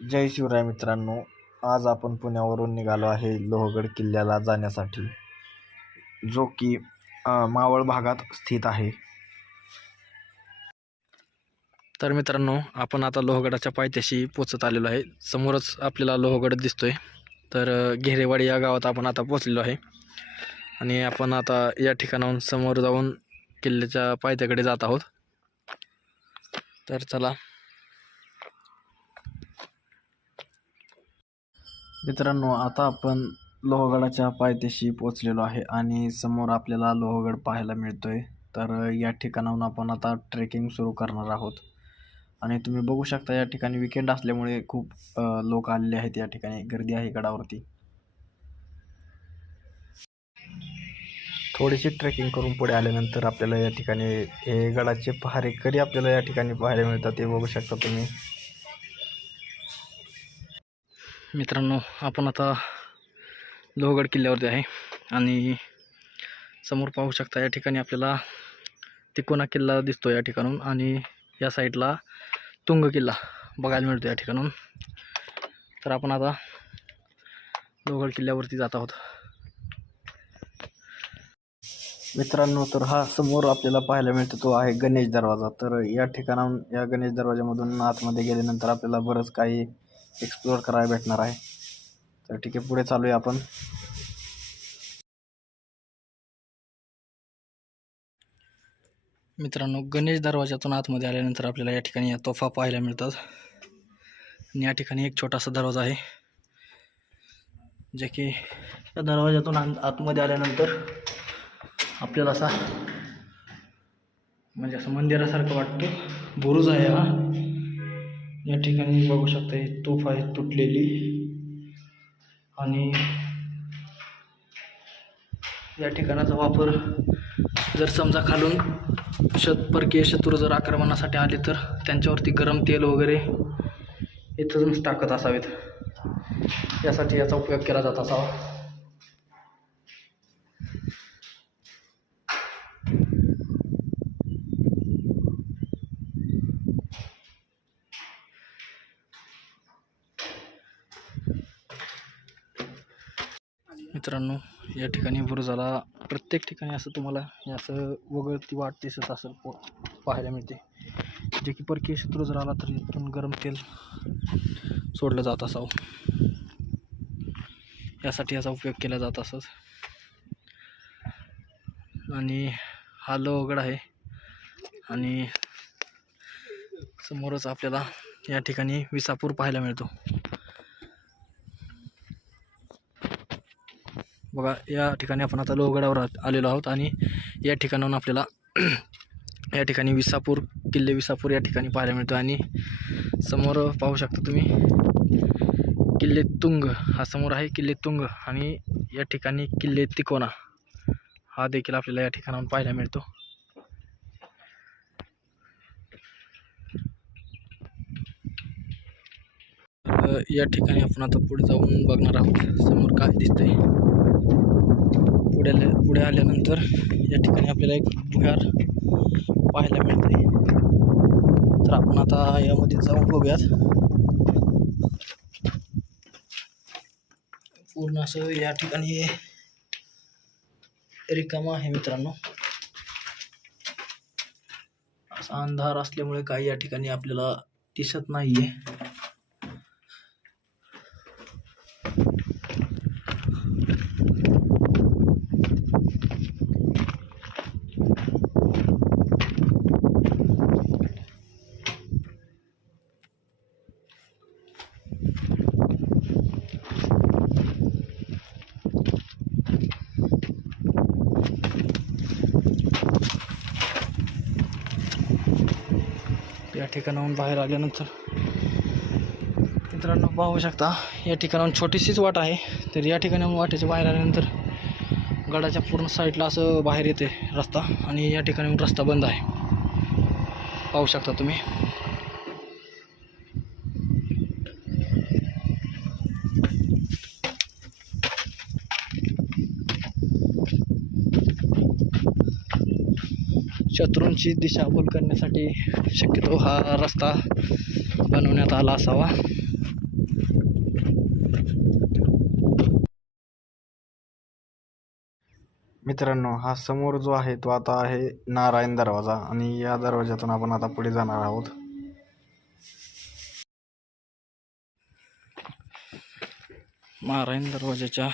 जय शिवराय मित्रांनो, आज आपण पुण्यावरून निघालो आहे लोहगड किल्ल्याला जाण्यासाठी, जो की मावळ भागात स्थित आहे. तर मित्रांनो, आपण आता लोहगडाच्या पायथ्याशी पोचत आलेलो आहे. समोरच आपल्याला लोहगड दिसतोय. तर घेरेवाडी या गावात आपण आता पोचलेलो आहे आणि आपण आता या ठिकाणाहून समोर जाऊन किल्ल्याच्या पायथ्याकडे जात आहोत. तर चला मित्रांनो, आता आपण लोहगडाच्या पायथ्याशी पोचलेलो आहे आणि समोर आपल्याला लोहगड पाहायला मिळतोय. तर या ठिकाणाहून आपण आता ट्रेकिंग सुरू करणार आहोत आणि तुम्ही बघू शकता या ठिकाणी विकेंड असल्यामुळे खूप लोक आलेले आहेत. या ठिकाणी गर्दी आहे गडावरती. थोडीशी ट्रेकिंग करून पुढे आल्यानंतर आपल्याला या ठिकाणी हे गडाचे पहारेकरी आपल्याला या ठिकाणी पाहायला मिळतात. ते बघू शकता तुम्ही. मित्रांनो, आपण आता लोहगड किल्ल्यावरती आहे आणि समोर पाहू शकता या ठिकाणी आपल्याला तिकोना किल्ला दिसतो या ठिकाणून आणि या साईडला तुंग किल्ला बघायला मिळतो या ठिकाणून. तर आपण आता लोहगड किल्ल्यावरती जात आहोत. मित्रांनो, तर हा समोर आपल्याला पाहायला मिळतो तो आहे गणेश दरवाजा. तर या ठिकाणाहून या गणेश दरवाजामधून आतमध्ये गेल्यानंतर आपल्याला बरंच काही एक्सप्लोअर करायला भेटणार आहे. तर ठीक आहे, पुढे चालूया आपण. मित्रांनो, गणेश दरवाजातून आतमध्ये आल्यानंतर आपल्याला या ठिकाणी या तोफा पाहायला मिळतात आणि या ठिकाणी एक छोटासा दरवाजा आहे, जे की या दरवाजातून आतमध्ये आल्यानंतर आपल्याला असा म्हणजे असं मंदिरासारखं वाटतं. बुरुज आहे हा. या ठिकाणी बघू शकता ही तोफ आहे तुटलेली आणि या ठिकाणाचा वापर जर समजा खालून परकीय शत्रू जर आक्रमणासाठी आले तर त्यांच्यावरती गरम तेल वगैरे इथूनच टाकत असावेत, यासाठी याचा उपयोग केला जात असावा. मित्रांनो, या ठिकाणी बुरुजाला प्रत्येक ठिकाणी असं तुम्हाला हे असं वगळती वाट दिसत असेल पाहायला मिळते, जे की परकीय शत्रू जर आला तर इथून गरम तेल सोडलं जात असावं, यासाठी याचा उपयोग केला जात असत. आणि हा लोहगड आहे आणि समोरच आपल्याला या ठिकाणी विसापूर पाहायला मिळतो. बघा, या ठिकाणी आपण आता लोहगडावर आलेलो आहोत आणि या ठिकाणाहून आपल्याला या ठिकाणी किल्ले विसापूर या ठिकाणी पाहायला मिळतो आणि समोर पाहू शकता तुम्ही किल्ले तुंग हा समोर आहे. किल्ले तुंग आणि या ठिकाणी किल्ले तिकोना हा देखील आपल्याला या ठिकाणाहून पाहायला मिळतो. या ठिकाणी आपण आता पुढे जाऊन बघणार आहोत समोर काय दिसतंय. पुढे आल्यानंतर या ठिकाणी आपल्याला एक भुयार पाहायला मिळते. तर आपण आता यामध्ये जाऊन बघूयात. पूर्ण असं या ठिकाणी रिकामा आहे मित्रांनो. असा अंधार असल्यामुळे काही या ठिकाणी आपल्याला दिसत नाहीये. या ठिकाणाहून बाहेर आल्यानंतर मित्रांनो पाहू शकता या ठिकाणाहून छोटीशीच वाट आहे. तर या ठिकाणाहून वाटेच्या बाहेर आल्यानंतर गडाच्या पूर्ण साईडला असं बाहेर येते रस्ता आणि या ठिकाणाहून रस्ता बंद आहे, पाहू शकता तुम्ही. शत्रूंची दिशाभूल करण्यासाठी शक्यतो हा रस्ता बनवण्यात आला असावा. मित्रांनो, हा समोर जो आहे तो आता आहे नारायण दरवाजा आणि या दरवाज्यातून आपण आता पुढे जाणार आहोत. नारायण दरवाजाच्या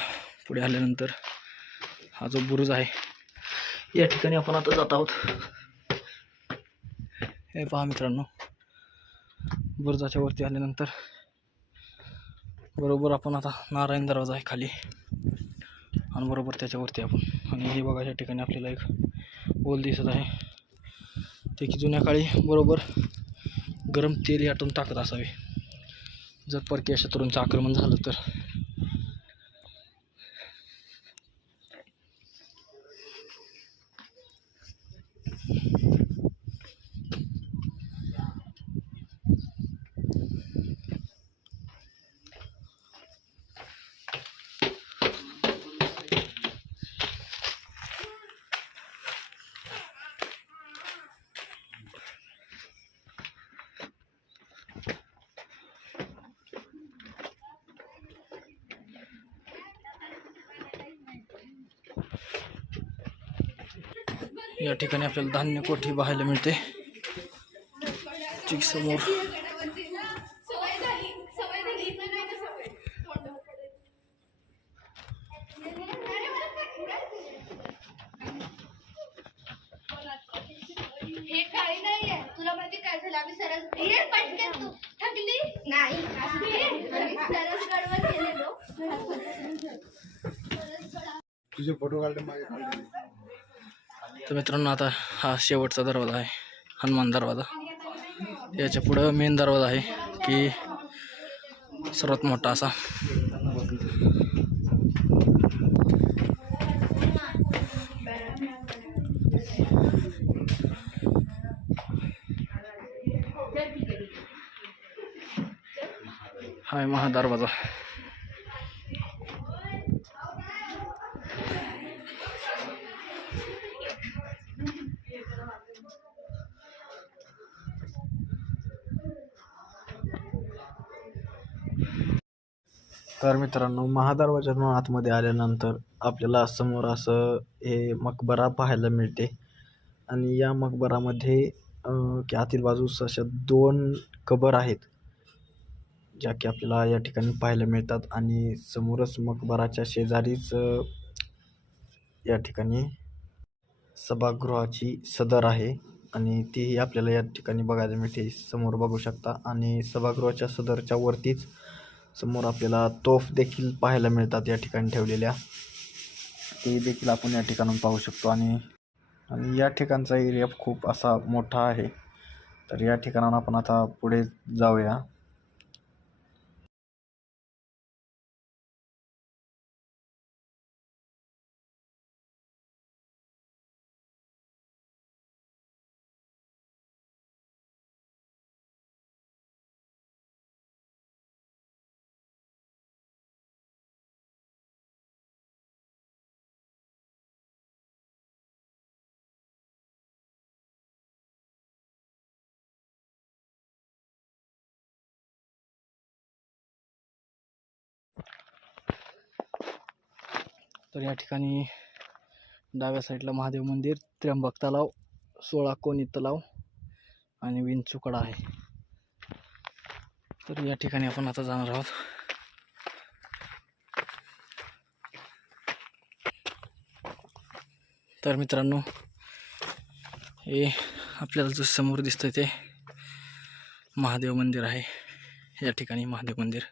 पुढे आल्यानंतर हा जो बुरुज आहे या ठिकाणी आपण आता जात आहोत. हे पहा मित्रांनो, बुरुजाच्या वरती आल्यानंतर बरोबर आपण आता नारायण दरवाजा आहे खाली आणि बरोबर त्याच्यावरती आपण आणि हे बघा या ठिकाणी आपल्याला एक बोल दिसत आहे ते की जुन्या काळी बरोबर गरम तेल यातून टाकत असावे जर परकीय शत्रूंचं आक्रमण झालं तर. या ठिकाणी आपल्याला धान्य कोठी पाहायला मिळते. ठीक समोर हे काही नाहीये तुला माहिती काय झालं आम्ही सरस ये पटकन तू थकली नाही सरस गडवर गेलेलो तुझे फोटो काढले मागे काढले. तर मित्रांनो आता हा शेवटचा दरवाजा आहे हनुमान दरवाजा. याच्या पुढं मेन दरवाजा आहे की सर्वात मोठा असा. हा आहे महादरवाजा. तर मित्रांनो, महादरवाज्यातून आतमध्ये आल्यानंतर आपल्याला समोर असं हे मकबरा पाहायला मिळते आणि या मकबरामध्ये की आतील बाजूस अशा 2 कबर आहेत ज्या की आपल्याला या ठिकाणी पाहायला मिळतात आणि समोरच मकबराच्या शेजारीच या ठिकाणी सभागृहाची सदर आहे आणि तीही आपल्याला या ठिकाणी बघायला मिळते. समोर बघू शकता आणि सभागृहाच्या सदरच्या वरतीच समोर आपल्याला तोफ देखील पाहायला मिळतात या ठिकाणी ठेवलेल्या. ते देखील आपण या ठिकाणून पाहू शकतो आणि या ठिकाणचा एरिया खूप असा मोठा आहे. तर या ठिकाणाहून आपण आता पुढे जाऊया. तर या ठिकाणी डाव्या साईडला महादेव मंदिर, त्र्यंबक तलाव, 16 कोणी तलाव आणि विंचुकडा आहे. तर या ठिकाणी आपण आता जाणार आहोत. तर मित्रांनो, हे आपल्याला जो समोर दिसतंय ते महादेव मंदिर आहे. या ठिकाणी महादेव मंदिर.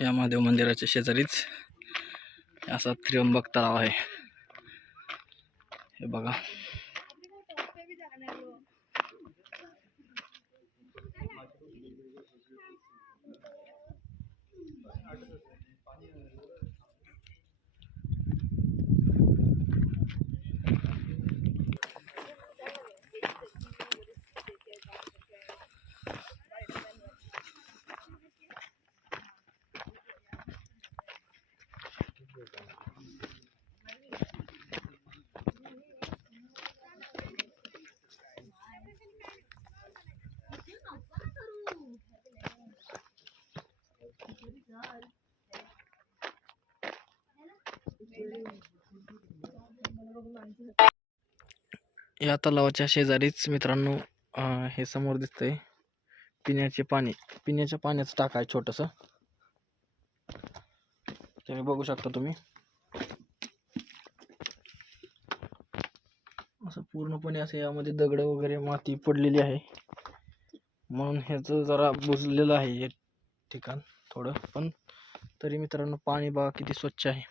या महादेव मंदिराच्या शेजारीच असा त्र्यंबक तलाव आहे. हे बघा. या तलावाच्या शेजारीच मित्रांनो हे समोर दिसतंय पिण्याच्या पाण्याचं टाक आहे छोटंसं. ते बघू शकता तुम्ही. असं पूर्णपणे असं यामध्ये दगड वगैरे माती पडलेली आहे, म्हणून ह्याचं जरा बुजलेलं आहे हे ठिकाण थोडं. पण तरी मित्रांनो पाणी बघा किती स्वच्छ आहे.